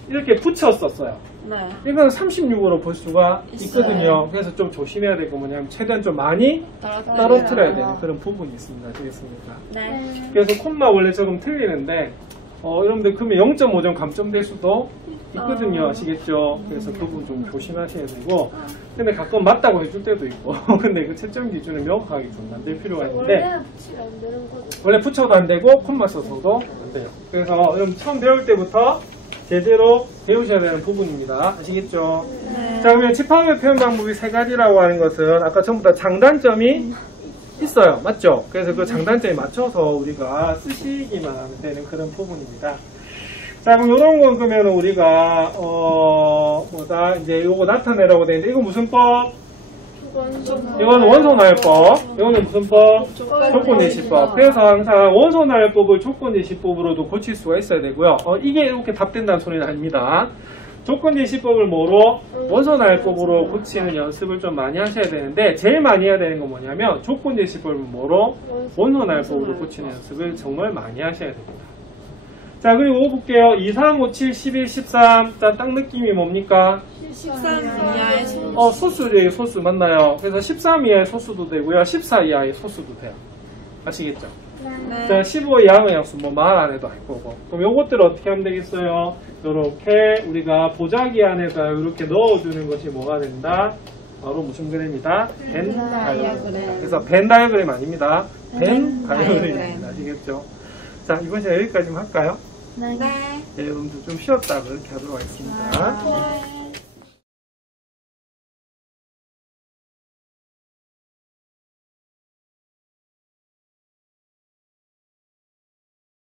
이렇게 붙였었어요. 네. 이건 36으로 볼 수가 있거든요. 있어요. 그래서 좀 조심해야 될 거 뭐냐면 최대한 좀 많이 떨어뜨려야 되는 그런 부분이 있습니다. 아시겠습니까? 네. 그래서 콤마 원래 조금 틀리는데 여러분들 그러면 0.5점 감점될 수도 있거든요. 아시겠죠? 그래서 그 부분 좀 조심하셔야 되고, 근데 가끔 맞다고 해줄 때도 있고 근데 그 채점 기준을 명확하게 좀 만들 필요가 있는데 원래 붙이면 안 되는 거죠. 원래 붙여도 안 되고 콤마 써서도 안 돼요. 그래서 여러분 처음 배울 때부터 제대로 배우셔야 되는 부분입니다. 아시겠죠? 네. 자, 그러면 집합의 표현 방법이 세 가지라고 하는 것은 아까 전부 다 장단점이 있어요. 맞죠? 그래서 그 장단점에 맞춰서 우리가 쓰시기만 하면 되는 그런 부분입니다. 자, 그럼 이런 건 그러면 우리가 이제 요거 나타내라고 되는데 이거 무슨 법? 이거는 원소나열법. 이거는 무슨 법? 조건제시법. 그래서 항상 원소나열법을 조건제시법으로도 고칠 수가 있어야 되고요. 이게 이렇게 답된다는 소리는 아닙니다. 조건제시법을 뭐로? 원소나열법으로 고치는 연습을 좀 많이 하셔야 되는데 제일 많이 해야 되는 건 뭐냐면 조건제시법을 뭐로? 원소나열법으로 고치는 연습을 정말 많이 하셔야 됩니다. 자, 그리고 이거 볼게요. 2, 3, 5, 7, 11, 13. 자, 딱 느낌이 뭡니까? 13 이하의 소. 소수예요. 소수 맞나요? 그래서 13 이하의 소수도 되고요. 14 이하의 소수도 돼요. 아시겠죠? 네. 자, 15 이하의 양수 뭐 말 안 해도 알 거고. 그럼 요것들을 어떻게 하면 되겠어요? 요렇게 우리가 보자기 안에다 이렇게 넣어주는 것이 뭐가 된다? 바로 무슨 그램이다? 벤 다이어그램. 다이어그램. 그래서 벤 다이어그램 아닙니다. 벤 다이어그램. 다이어그램입니다. 아시겠죠? 자, 이번 시간 여기까지만 할까요? 네. 네, 여러분들 좀 쉬었다 그렇게 하도록 하겠습니다. 좋아요.